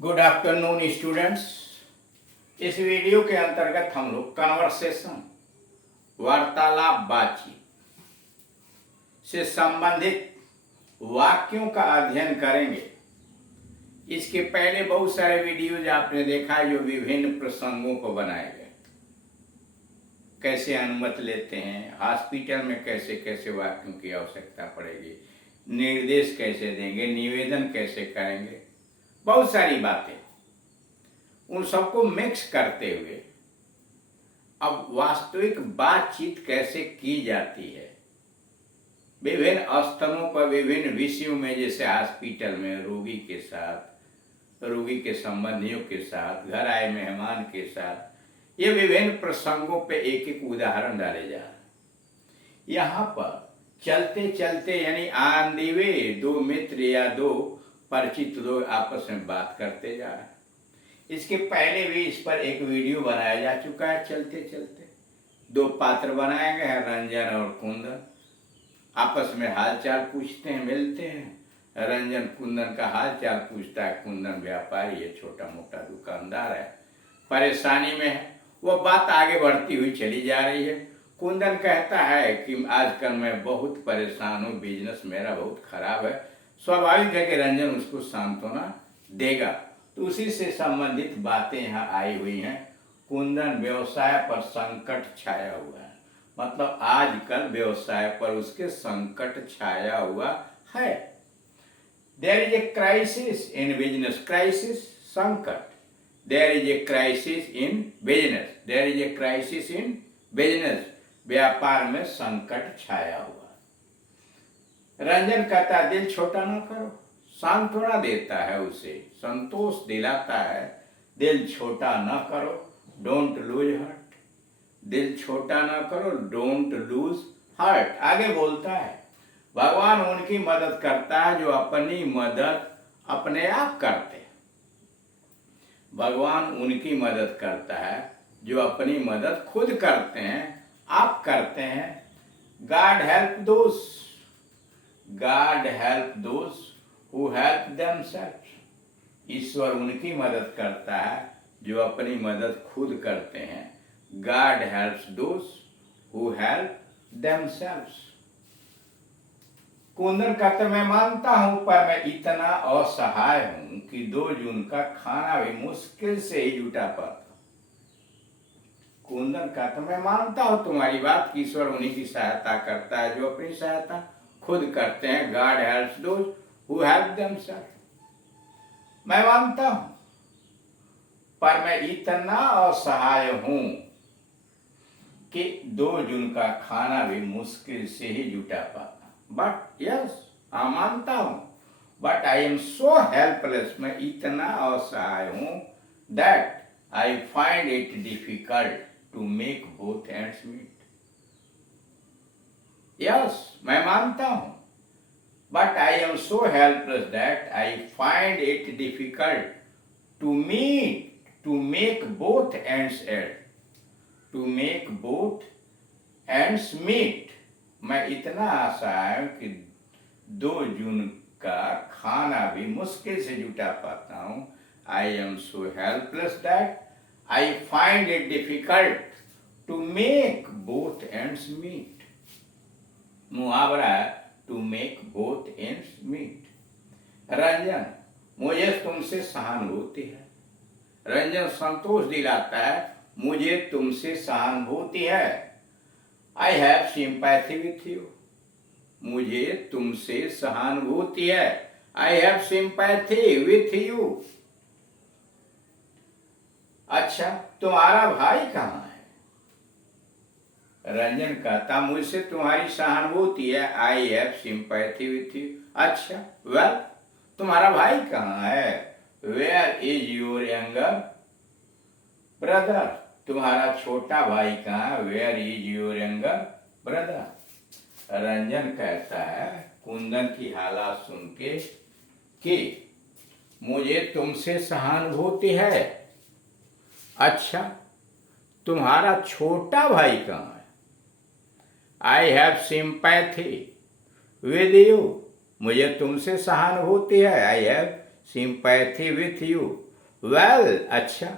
Good afternoon students. इस video के अंतर्गत हम लोग कन्वर्सेशन वार्तालाप बातचीत से संबंधित वाक्यों का अध्ययन करेंगे। इसके पहले बहुत सारे वीडियोज आपने देखा है जो विभिन्न प्रसंगों को बनाए गए, कैसे अनुमति लेते हैं, हॉस्पिटल में कैसे कैसे वाक्यों की आवश्यकता पड़ेगी, निर्देश कैसे देंगे, निवेदन कैसे करेंगे, बहुत सारी बातें। उन सबको मिक्स करते हुए अब वास्तविक बातचीत कैसे की जाती है विभिन्न स्तरों पर, विभिन्न विषयों में, जैसे हॉस्पिटल में रोगी के साथ, रोगी के संबंधियों के साथ, घर आए मेहमान के साथ, ये विभिन्न प्रसंगों पे एक एक उदाहरण डाले जा रहे हैं। यहाँ पर चलते चलते यानी ऑन द वे दो मित्र या दो परिचित लोग आपस में बात करते जा रहे हैं। इसके पहले भी इस पर एक वीडियो बनाया जा चुका है। चलते चलते दो पात्र बनाए गए हैं, रंजन और कुंदन, आपस में हालचाल पूछते हैं, मिलते हैं। रंजन कुंदन का हालचाल पूछता है, कुंदन व्यापारी है, छोटा मोटा दुकानदार है, परेशानी में है। वो बात आगे बढ़ती हुई चली जा रही है। कुंदन कहता है कि आजकल मैं बहुत परेशान हूँ, बिजनेस मेरा बहुत खराब है। स्वाभाविक है कि रंजन उसको सांत्वना देगा। तो उसी से संबंधित बातें यहाँ आई हुई हैं। कुंदन व्यवसाय पर संकट छाया हुआ है, मतलब आजकल व्यवसाय पर उसके संकट छाया हुआ है। There is a crisis in business, crisis संकट। There is a crisis in business, there is a crisis in business, व्यापार में संकट छाया हुआ। रंजन कहता दिल छोटा ना करो, सांत्वना देता है, उसे संतोष दिलाता है। दिल छोटा ना करो, डोंट लूज हार्ट, दिल छोटा ना करो, डोंट लूज हार्ट। आगे बोलता है भगवान उनकी मदद करता है जो अपनी मदद अपने आप करते हैं। भगवान उनकी मदद करता है जो अपनी मदद खुद करते हैं, आप करते हैं। God help those, God help those who help themselves। ईश्वर उनकी मदद करता है जो अपनी मदद खुद करते हैं। God helps those who help themselves। Kundan कहते मैं मानता हूं पर मैं इतना असहाय हूं कि 2 जून का खाना भी मुश्किल से ही जुटा पाता। कुंदन कहता मैं मानता हूं तुम्हारी बात कि ईश्वर उन्हीं की सहायता करता है जो अपनी सहायता खुद करते हैं। God helps those who help themselves। मैं मानता हूं पर मैं इतना असहाय हूं कि 2 जून का खाना भी मुश्किल से ही जुटा पाता। बट यस, मानता हूं, but I am so helpless, मैं इतना असहाय हूं that I find it difficult to make both ends meet. Yes, मैं मानता हूं, but I am so helpless that I find it difficult to make both ends add, to make both ends meet. मैं इतना असहाय हूं कि 2 जून का खाना भी मुश्किल से जुटा पाता हूं। I am so helpless that I find it difficult to make both ends meet. मुहावरा है to make both ends meet. Ranjan मुझे तुमसे सहानुभूति है, रंजन संतोष दिलाता है मुझे तुमसे सहानुभूति है। I have sympathy with you, मुझे तुमसे सहानुभूति है। I have sympathy with you. अच्छा तुम्हारा भाई कहाँ है? रंजन कहता मुझसे तुम्हारी सहानुभूति है। I have sympathy with you. अच्छा वेल तुम्हारा भाई कहाँ है? Where is your younger brother, तुम्हारा छोटा भाई कहाँ है? Where is your younger brother. Ranjan कहता है कुंदन की हालत सुन के कि मुझे तुमसे सहानुभूति है। अच्छा तुम्हारा छोटा भाई कहाँ है? I have sympathy with you, मुझे तुमसे सहानुभूति है। I have sympathy with you. Well, अच्छा,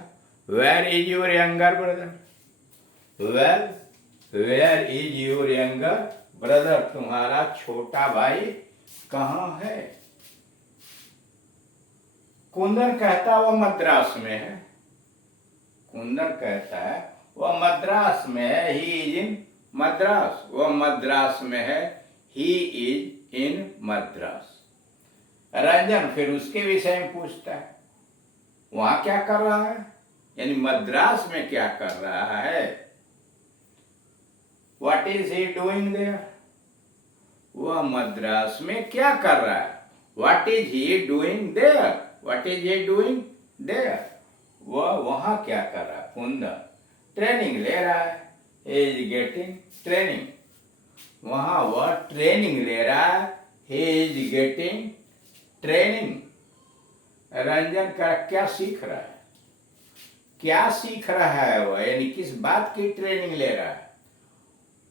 where is your younger brother? Well, where is your younger brother? तुम्हारा छोटा भाई कहाँ है? कुंदन कहता वह मद्रास में है। कुंदन कहता है वह मद्रास में है। He is in Madras. वह मद्रास में है। He is in Madras. Ranjan फिर उसके विषय में पूछता है, वहां क्या कर रहा है, यानी मद्रास में क्या कर रहा है? What is he doing there? वह मद्रास में क्या कर रहा है? What is he doing there? What is he doing there? वह वहां क्या कर रहा है? कुंदन ट्रेनिंग ले रहा है। He is getting training। वहां वह ट्रेनिंग ले रहा है। He is getting training। Ranjan का क्या सीख रहा है? क्या सीख रहा है वह, यानी किस बात की ट्रेनिंग ले रहा है?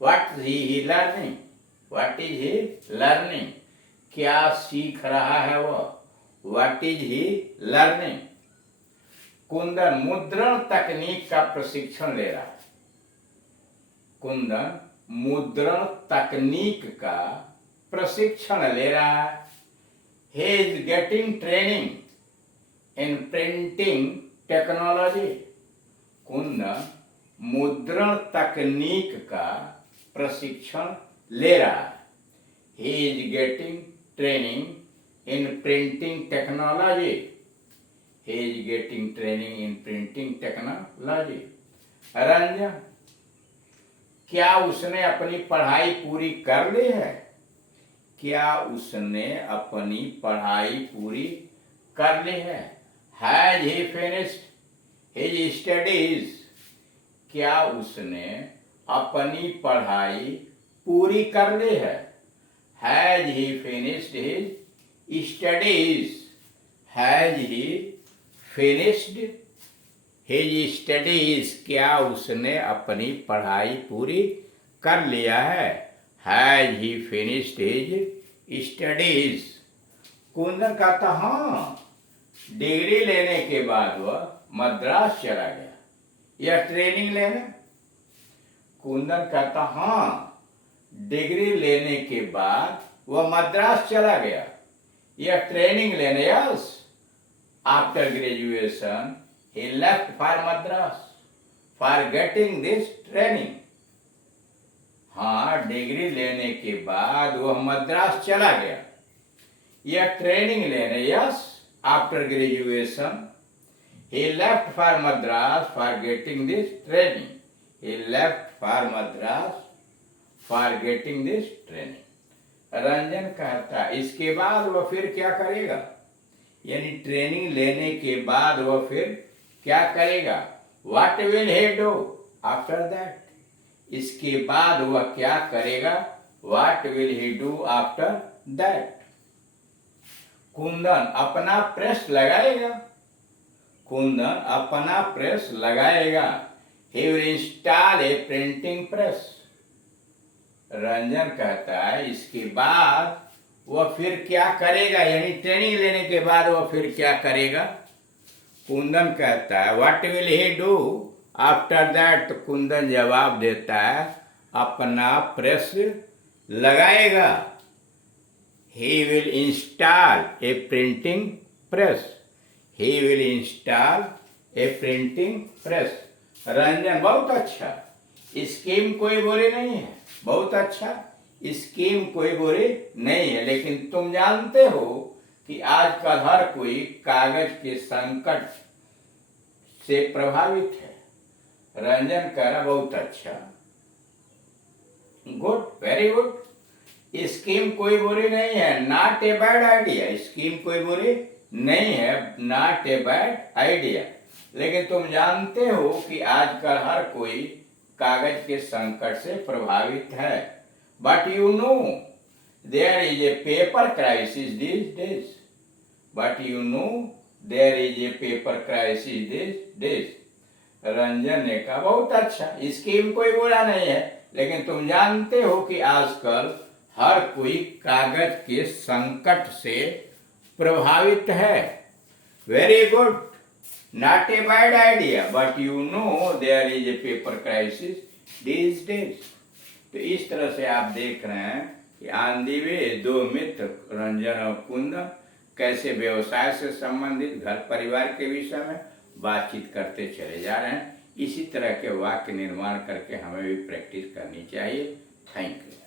What is he learning? What is he learning? क्या सीख रहा है वह? What is he learning? Kundan मुद्रण तकनीक का प्रशिक्षण ले रहा है। कुंदन मुद्रण तकनीक का प्रशिक्षण ले रहा है। He is getting training in printing technology। Kundan मुद्रण तकनीक का प्रशिक्षण ले रहा है। He is getting training in printing technology। He is getting training in printing technology। Ranjan क्या उसने अपनी पढ़ाई पूरी कर ली है? क्या उसने अपनी पढ़ाई पूरी कर ली है? Has he finished his studies? क्या उसने अपनी पढ़ाई पूरी कर ली है? Has he finished his studies? Has he finished his studies? क्या उसने अपनी पढ़ाई पूरी कर लिया है? Has he finished his studies? Kundan कहता हाँ, डिग्री लेने के बाद वह मद्रास चला गया यह ट्रेनिंग लेने। कुंदन कहता हाँ, डिग्री लेने के बाद वह मद्रास चला गया यह ट्रेनिंग लेने। Yes, after graduation he left for Madras for getting this training। हाँ, डिग्री लेने के बाद वह मद्रास चला गया यह ट्रेनिंग लेने। Yes, after graduation he left for Madras for getting this training। He left for Madras for getting this training। Ranjan कहता इसके बाद वह फिर क्या करेगा, यानी ट्रेनिंग लेने के बाद वह फिर क्या करेगा? What will he do after that? इसके बाद वह क्या करेगा? What will he do after that? Kundan अपना प्रेस लगाएगा। कुंदन अपना प्रेस लगाएगा। He will install a printing press। Ranjan कहता है इसके बाद वह फिर क्या करेगा, यानी ट्रेनिंग लेने के बाद वह फिर क्या करेगा? कुंदन कहता है what will he do after that. तो कुंदन जवाब देता है अपना प्रेस लगाएगा। He will install A printing press. He will install A printing press. Ranjan बहुत अच्छा, स्कीम कोई बुरी नहीं है, बहुत अच्छा स्कीम कोई बुरी नहीं है, लेकिन तुम जानते हो कि आजकल हर कोई कागज के संकट से प्रभावित है। रंजन कह रहा बहुत अच्छा, गुड, वेरी गुड, स्कीम कोई बुरी नहीं है, not a bad idea. Scheme कोई बुरी नहीं है, नॉट ए बैड आइडिया। लेकिन तुम जानते हो कि आजकल हर कोई कागज के संकट से प्रभावित है। But you know there is a paper crisis this days. But you know there is a paper crisis this days. Ranjan ने कहा बहुत अच्छा, स्कीम कोई बुरा नहीं है, लेकिन तुम जानते हो कि आजकल हर कोई कागज के संकट से प्रभावित है। Very good, Not a bad idea, but you know there is a paper crisis these days. तो इस तरह से आप देख रहे हैं कि ऑन दी वे दो मित्र रंजन और कुंदन कैसे व्यवसाय से संबंधित घर परिवार के विषय में बातचीत करते चले जा रहे हैं। इसी तरह के वाक्य निर्माण करके हमें भी प्रैक्टिस करनी चाहिए। Thank you.